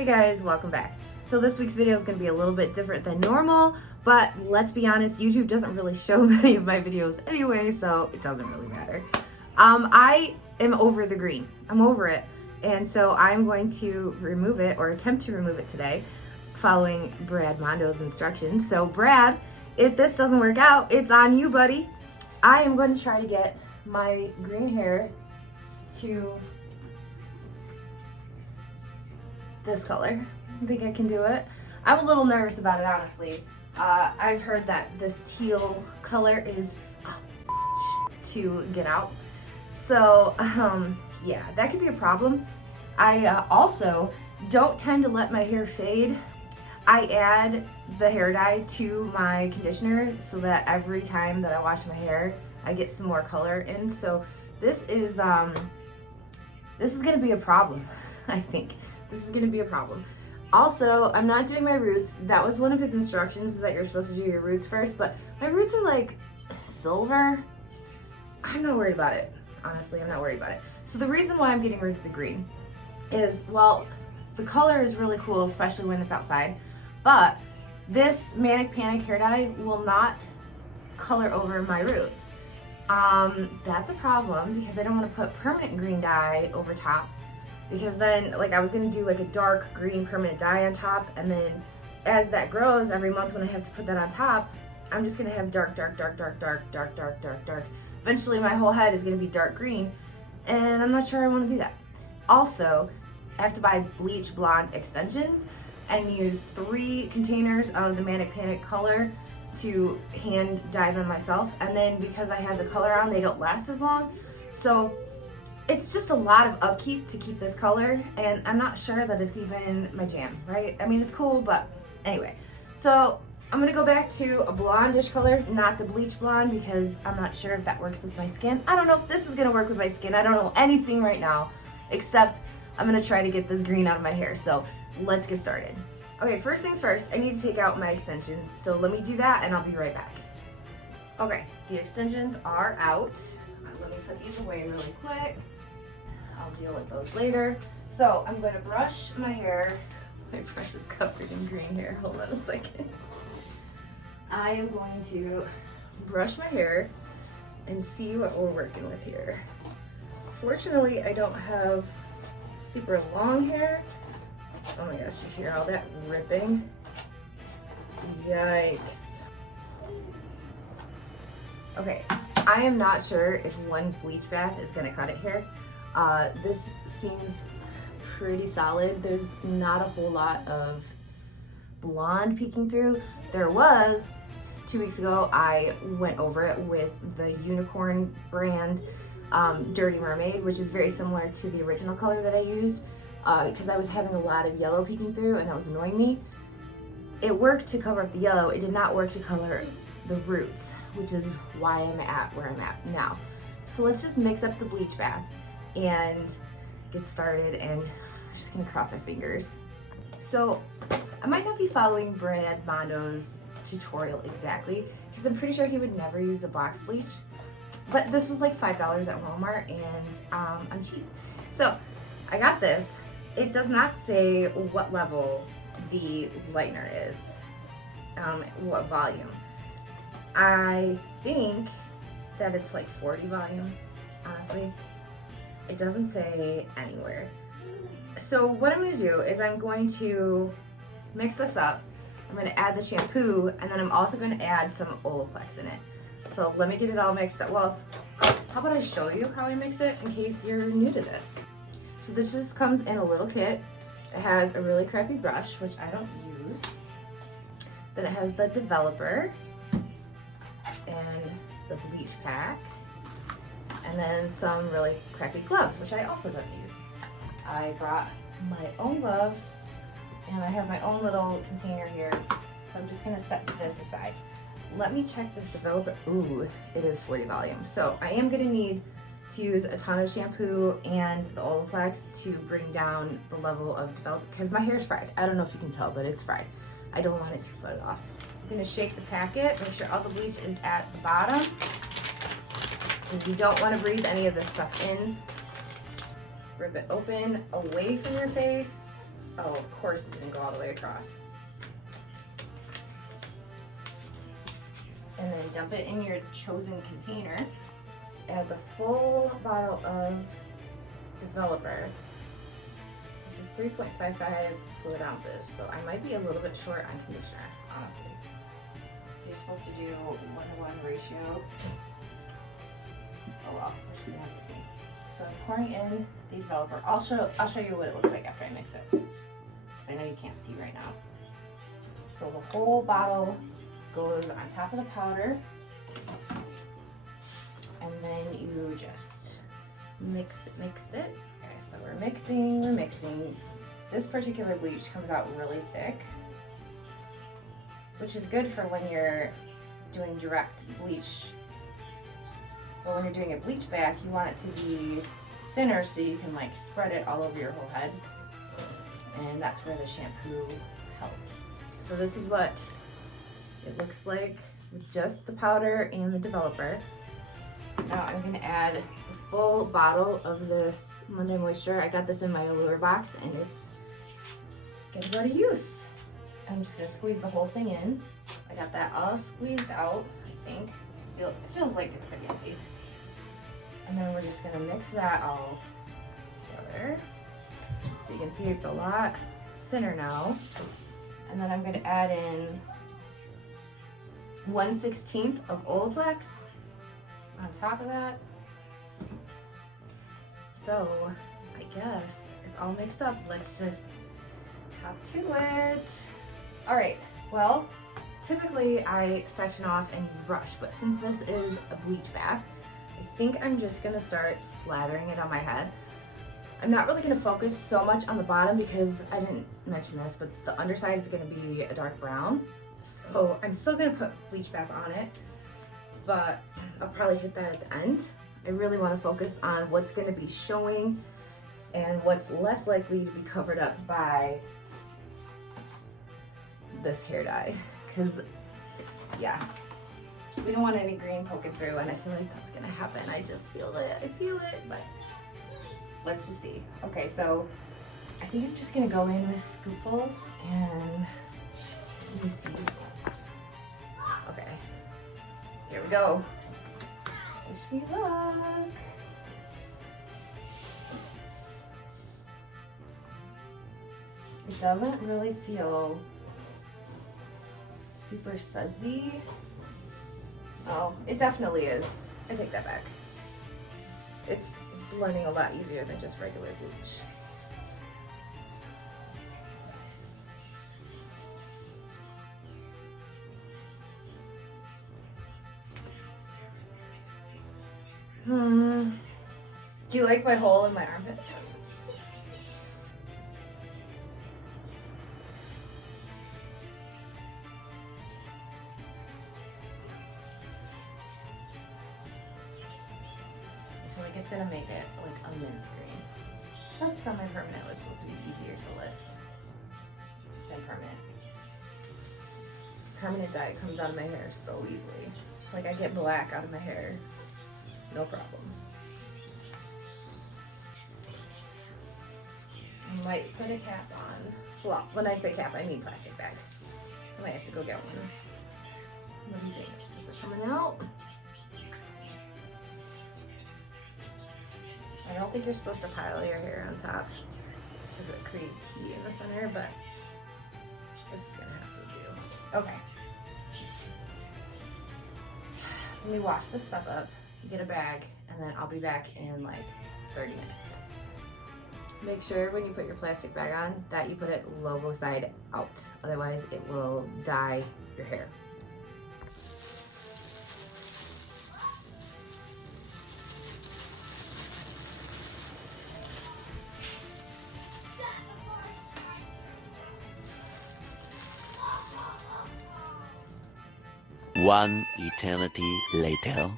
Hey guys, welcome back. So this week's video is going to be a little bit different than normal, but let's be honest, YouTube doesn't really show many of my videos anyway, so it doesn't really matter. I am over the green. I'm over it. And so I'm going to remove it, or attempt to remove it today, following Brad Mondo's instructions. So Brad, if this doesn't work out, it's on you, buddy. I am going to try to get my green hair to this color. I think I can do it. I'm a little nervous about it, honestly. I've heard that this teal color is to get out. So, yeah, that could be a problem. I also don't tend to let my hair fade. I add the hair dye to my conditioner so that every time that I wash my hair, I get some more color in. So this is gonna be a problem, I think. This is gonna be a problem. Also, I'm not doing my roots. That was one of his instructions, is that you're supposed to do your roots first, but my roots are like silver. I'm not worried about it. Honestly, I'm not worried about it. So the reason why I'm getting rid of the green is, well, the color is really cool, especially when it's outside, but this Manic Panic hair dye will not color over my roots. That's a problem because I don't want to put permanent green dye over top, because then, like, I was going to do like a dark green permanent dye on top, and then as that grows every month when I have to put that on top, I'm just going to have dark. Eventually my whole head is going to be dark green, and I'm not sure I want to do that. Also, I have to buy bleach blonde extensions and use 3 containers of the Manic Panic color to hand dye them myself, and then because I have the color on, they don't last as long. So it's just a lot of upkeep to keep this color, and I'm not sure that it's even my jam, right? I mean, it's cool, but anyway. So I'm gonna go back to a blondish color, not the bleach blonde, because I'm not sure if that works with my skin. I don't know if this is gonna work with my skin. I don't know anything right now, except I'm gonna try to get this green out of my hair. So let's get started. Okay, first things first, I need to take out my extensions. So let me do that and I'll be right back. Okay, the extensions are out. Let me put these away really quick. I'll deal with those later. So I'm going to brush my hair. My brush is covered in green hair. Hold on a second. I am going to brush my hair and see what we're working with here. Fortunately, I don't have super long hair. Oh my gosh, you hear all that ripping? Yikes. Okay, I am not sure if one bleach bath is gonna cut it here. This seems pretty solid. There's not a whole lot of blonde peeking through. There was 2 weeks ago. I went over it with the Unicorn brand Dirty Mermaid, which is very similar to the original color that I used, because I was having a lot of yellow peeking through and that was annoying me. It worked to cover up the yellow. It did not work to color the roots, which is why I'm at where I'm at now. So let's just mix up the bleach bath and get started, and I'm just gonna cross our fingers. So I might not be following Brad Mondo's tutorial exactly, because I'm pretty sure he would never use a box bleach, but this was like $5 at Walmart, and I'm cheap. So I got this. It does not say what level the lightener is, what volume. I think that it's like 40 volume, honestly. It doesn't say anywhere. So what I'm gonna do is I'm going to mix this up. I'm gonna add the shampoo, and then I'm also gonna add some Olaplex in it. So let me get it all mixed up. Well, how about I show you how I mix it in case you're new to this. So this just comes in a little kit. It has a really crappy brush, which I don't use. Then it has the developer and the bleach pack, and then some really crappy gloves, which I also don't use. I brought my own gloves, and I have my own little container here, so I'm just gonna set this aside. Let me check this developer. Ooh, it is 40 volume. So I am gonna need to use a ton of shampoo and the Olaplex to bring down the level of develop, because my hair is fried. I don't know if you can tell, but it's fried. I don't want it to float off. I'm gonna shake the packet, make sure all the bleach is at the bottom, because you don't want to breathe any of this stuff in. Rip it open away from your face. Oh, of course it didn't go all the way across. And then dump it in your chosen container. Add the full bottle of developer. This is 3.55 fluid ounces, so I might be a little bit short on conditioner, honestly. So you're supposed to do 1-to-1 ratio. Oh well, we're just gonna have to see. So I'm pouring in the developer. I'll show you what it looks like after I mix it, because I know you can't see right now. So the whole bottle goes on top of the powder, and then you just mix it. Okay, so we're mixing. This particular bleach comes out really thick, which is good for when you're doing direct bleach. But when you're doing a bleach bath, you want it to be thinner so you can like spread it all over your whole head. And that's where the shampoo helps. So this is what it looks like with just the powder and the developer. Now I'm gonna add the full bottle of this Monday Moisture. I got this in my Allure box and it's gonna go to use. I'm just gonna squeeze the whole thing in. I got that all squeezed out, I think. It feels like it's pretty empty. And then we're just gonna mix that all together. So you can see it's a lot thinner now. And then I'm gonna add in 1/16 of Olaplex on top of that. So I guess it's all mixed up. Let's just hop to it. All right, well, typically I section off and use a brush, but since this is a bleach bath, I think I'm just gonna start slathering it on my head. I'm not really gonna focus so much on the bottom because I didn't mention this, but the underside is gonna be a dark brown. So I'm still gonna put bleach bath on it, but I'll probably hit that at the end. I really wanna focus on what's gonna be showing and what's less likely to be covered up by this hair dye. Cause yeah, we don't want any green poking through, and I feel like that's gonna happen. I just feel it, but let's just see. Okay, so I think I'm just gonna go in with scoopfuls and let me see. Okay, here we go. Wish me luck. It doesn't really feel super sudsy. Oh, it definitely is. I take that back. It's blending a lot easier than just regular bleach. Do you like my hole in my armpit? It's gonna make it like a mint green. That semi-permanent was supposed to be easier to lift than permanent. Permanent dye comes out of my hair so easily. Like I get black out of my hair, no problem. I might put a cap on. Well, when I say cap, I mean plastic bag. I might have to go get one. What do you think? Is it coming out? I don't think you're supposed to pile your hair on top because it creates heat in the center, but this is gonna have to do. Okay. Let me wash this stuff up, get a bag, and then I'll be back in like 30 minutes. Make sure when you put your plastic bag on that you put it logo side out. Otherwise it will dye your hair. One eternity later.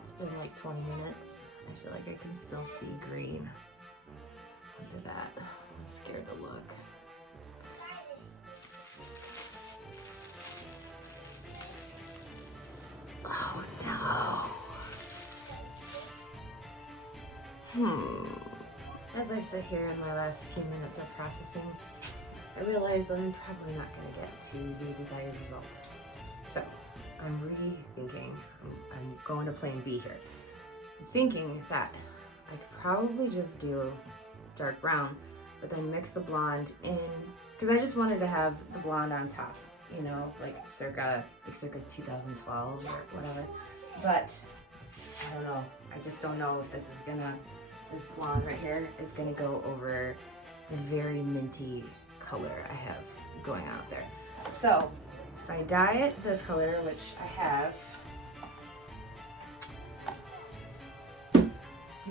It's been like 20 minutes. I feel like I can still see green under that. I'm scared to look. Oh no. as I sit here in my last few minutes of processing, I realize that I'm probably not going to get to the desired result. So I'm rethinking. I'm going to plan B here. I'm thinking that I could probably just do dark brown, but then mix the blonde in, because I just wanted to have the blonde on top, you know, like circa 2012 or whatever. But I don't know. I just don't know if this blonde right here is gonna go over the very minty color I have going out there. So if I dye it this color, which I have, do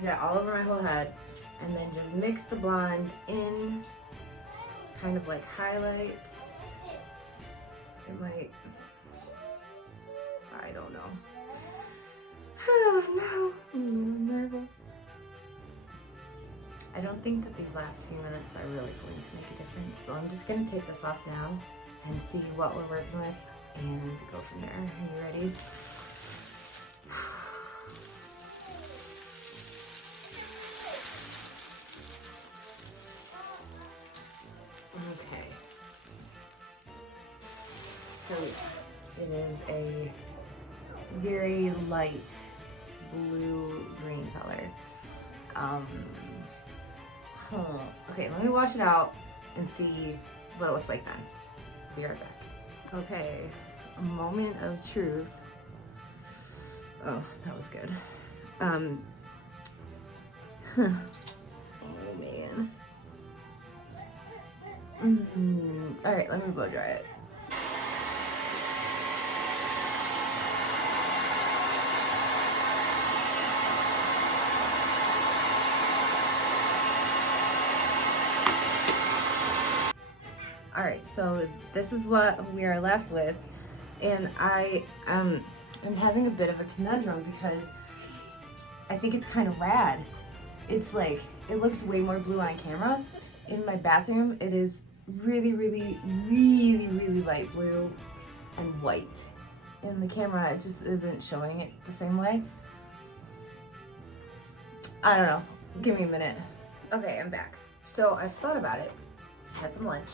that all over my whole head, and then just mix the blonde in, kind of like highlights. It might, I don't know. Oh no, I'm nervous. I don't think that these last few minutes are really going to make a difference, so I'm just gonna take this off now and see what we're working with and go from there. Are you ready? Okay. So it is a very light blue-green color. Okay, let me wash it out and see what it looks like then. Be right back. Okay, a moment of truth. Oh, that was good. Oh man. All right, let me blow dry it. All right, so this is what we are left with, and I'm having a bit of a conundrum because I think it's kind of rad. It's like, it looks way more blue on camera. In my bathroom, it is really, really, really, really light blue and white. In the camera, it just isn't showing it the same way. I don't know. Give me a minute. Okay, I'm back. So I've thought about it, had some lunch.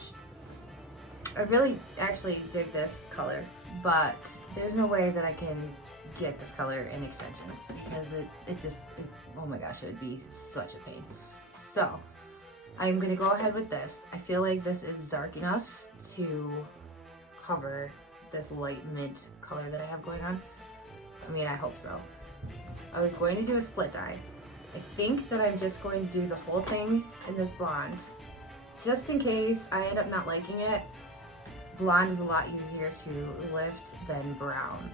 I really actually dig this color, but there's no way that I can get this color in extensions because oh my gosh, it would be such a pain. So I'm gonna go ahead with this. I feel like this is dark enough to cover this light mint color that I have going on. I mean, I hope so. I was going to do a split dye. I think that I'm just going to do the whole thing in this blonde. Just in case I end up not liking it, blonde is a lot easier to lift than brown.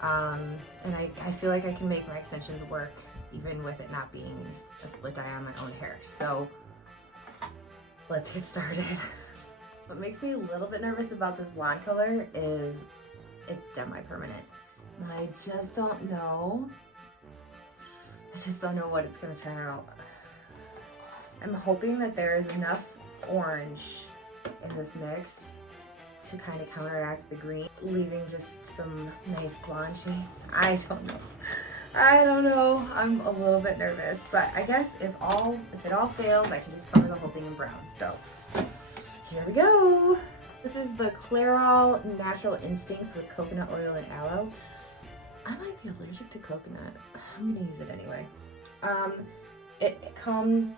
And I feel like I can make my extensions work even with it not being a split dye on my own hair. So let's get started. What makes me a little bit nervous about this blonde color is it's semi-permanent. And I just don't know what it's gonna turn out. I'm hoping that there is enough orange in this mix to kind of counteract the green, leaving just some nice blonde shades. I don't know. I'm a little bit nervous, but I guess if it all fails, I can just cover the whole thing in brown. So here we go. This is the Clairol Natural Instincts with coconut oil and aloe. I might be allergic to coconut. I'm gonna use it anyway. It comes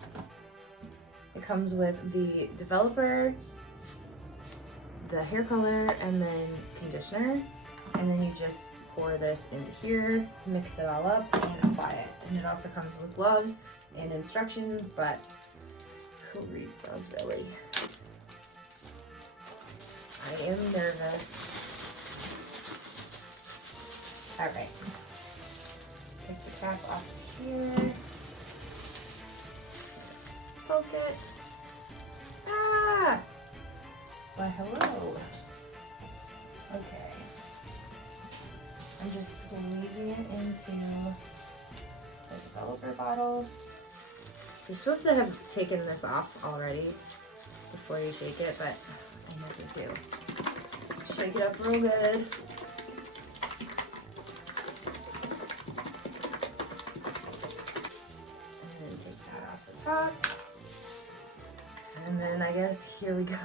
with the developer, the hair color, and then conditioner, and then you just pour this into here, mix it all up, and apply it. And it also comes with gloves and instructions, but who reads those really? I am nervous. All right, take the cap off here, poke it. Ah! Well, hello. Okay. I'm just squeezing it into the developer bottle. You're supposed to have taken this off already before you shake it, but I never do. Shake it up real good. And then take that off the top. guess here we go.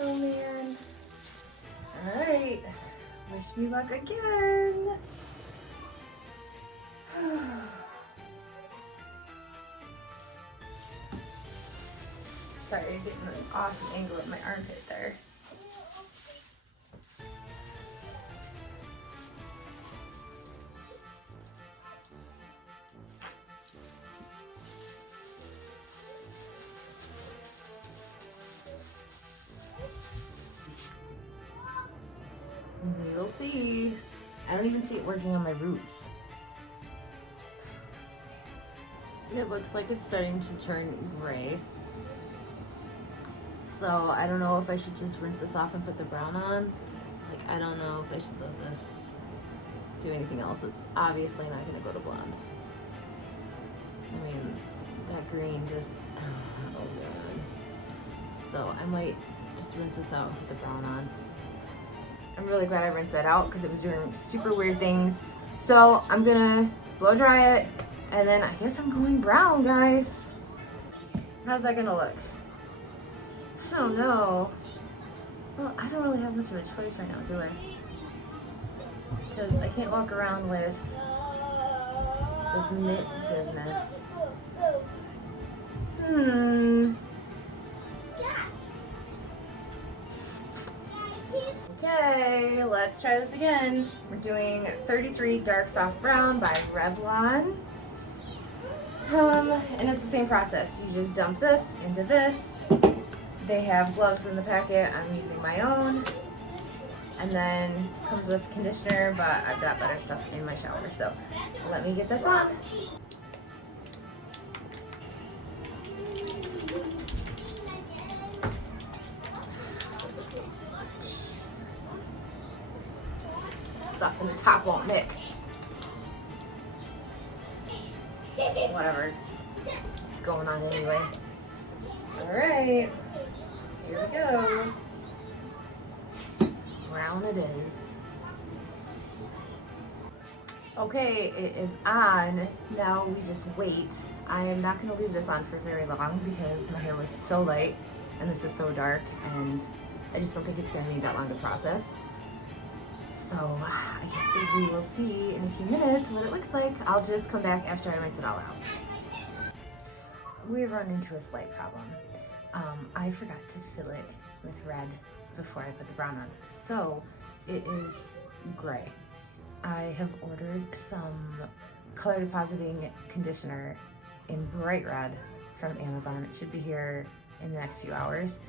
Oh man. Alright. Wish me luck again. Sorry, I'm getting an awesome angle of my armpit there. We will see. I don't even see it working on my roots. It looks like it's starting to turn gray. So I don't know if I should just rinse this off and put the brown on. Like, I don't know if I should let this do anything else. It's obviously not gonna go to blonde. I mean, that green just, oh god. So I might just rinse this out and put the brown on. I'm really glad I rinsed that out because it was doing super weird things. So I'm gonna blow dry it and then I guess I'm going brown, guys. How's that gonna look? I don't know. Well, I don't really have much of a choice right now, do I? Because I can't walk around with this knit business. Okay, let's try this again. We're doing 33 Dark Soft Brown by Revlon. And it's the same process. You just dump this into this. They have gloves in the packet. I'm using my own. And then comes with conditioner, but I've got better stuff in my shower. So let me get this on. Jeez. Stuff in the top won't mix. Whatever. It's going on anyway. Alright. Here we go. Brown it is. Okay, it is on. Now we just wait. I am not going to leave this on for very long because my hair was so light and this is so dark and I just don't think it's going to need that long to process. So I guess we will see in a few minutes what it looks like. I'll just come back after I rinse it all out. We've run into a slight problem. I forgot to fill it with red before I put the brown on. So it is gray. I have ordered some color depositing conditioner in bright red from Amazon. It should be here in the next few hours.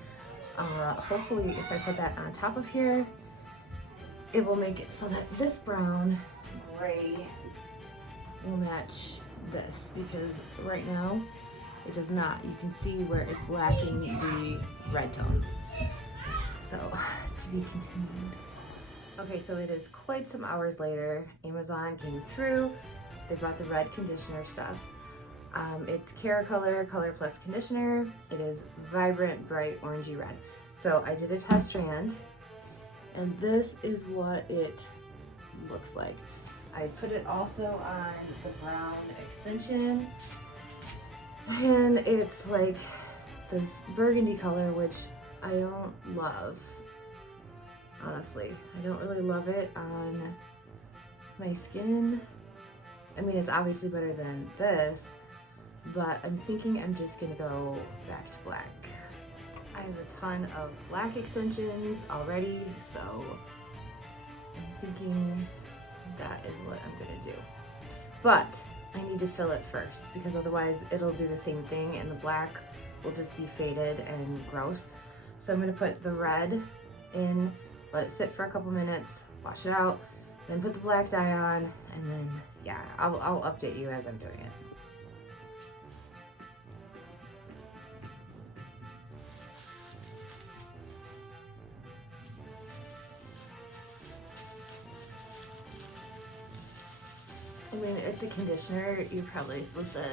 Hopefully if I put that on top of here, it will make it so that this brown gray will match this, because right now it does not. You can see where it's lacking the red tones. So to be continued. Okay, so it is quite some hours later. Amazon came through. They brought the red conditioner stuff. It's Cara Color Plus Conditioner. It is vibrant, bright, orangey red. So I did a test strand, and this is what it looks like. I put it also on the brown extension, and it's like this burgundy color, which I don't love. Honestly, I don't really love it on my skin. I mean, it's obviously better than this, but I'm thinking I'm just gonna go back to black. I have a ton of black extensions already, so I'm thinking that is what I'm gonna do. But I need to fill it first, because otherwise it'll do the same thing and the black will just be faded and gross. So I'm gonna put the red in, let it sit for a couple minutes, wash it out, then put the black dye on, and then, yeah, I'll update you as I'm doing it. I mean, it's a conditioner. You're probably supposed to,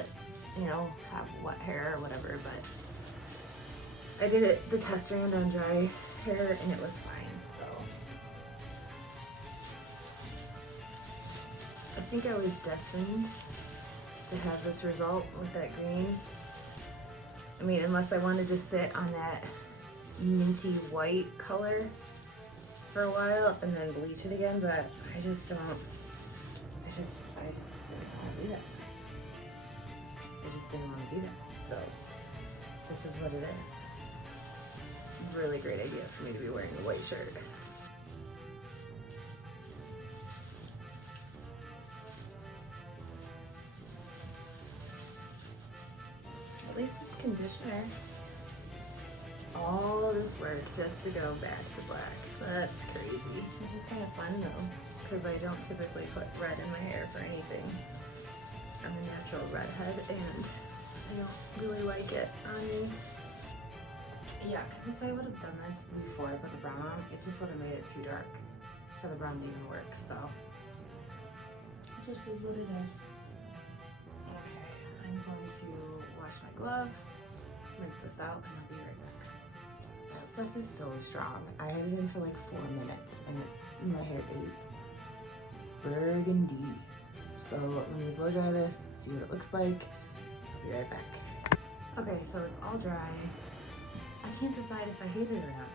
you know, have wet hair or whatever, but I did it, the test strand on dry hair, and it was fine, so. I think I was destined to have this result with that green. I mean, unless I want to just sit on that minty white color for a while and then bleach it again, but I just don't, I just didn't want to do that. I just didn't want to do that. So this is what it is. Really great idea for me to be wearing a white shirt. At least it's conditioner. All this work just to go back to black. That's crazy. This is kind of fun though, because I don't typically put red in my hair for anything. I'm a natural redhead and I don't really like it on me. Yeah, because if I would have done this before I put the brown on, it just would have made it too dark for the brown to even work, so it just is what it is. Okay, I'm going to wash my gloves, rinse this out, and I'll be right back. That stuff is so strong. I had it in for like 4 minutes and my hair is burgundy. So let me blow dry this, see what it looks like. I'll be right back. Okay, so it's all dry. I can't decide if I hate it or not.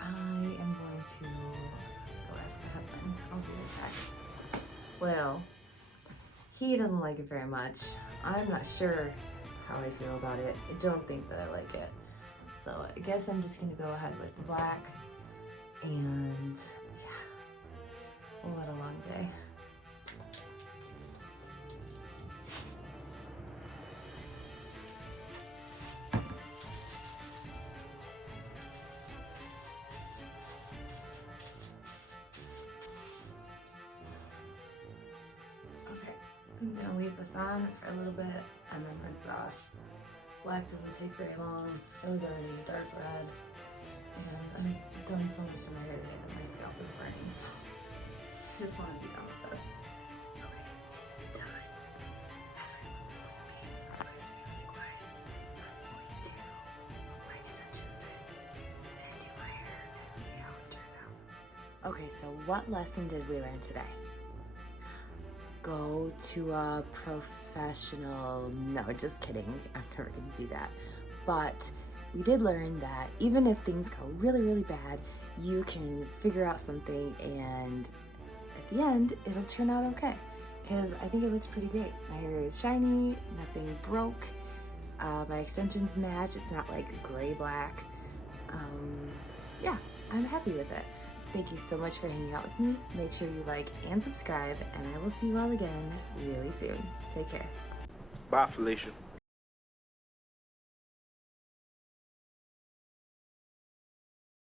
I am going to go ask my husband. I'll be right back. Well, he doesn't like it very much. I'm not sure how I feel about it. I don't think that I like it. So I guess I'm just gonna go ahead with the black. And yeah, we'll have a long day. Okay, I'm gonna leave this on for a little bit and then rinse it off. Black doesn't take very long. It was already a dark red. And I've done so much to my hair today that my scalp is burning, so I just want to be done with this. Okay, it's done. Everyone's sleeping. It's going to be really quiet. I'm going to put my extensions in and do my hair and see how it turned out. Okay, so what lesson did we learn today? Go to a professional. No, just kidding. I'm never gonna do that. But we did learn that even if things go really, really bad, you can figure out something and at the end, it'll turn out okay. Because I think it looks pretty great. My hair is shiny, nothing broke. My extensions match. It's not like gray-black. Yeah, I'm happy with it. Thank you so much for hanging out with me. Make sure you like and subscribe, and I will see you all again really soon. Take care. Bye, Felicia.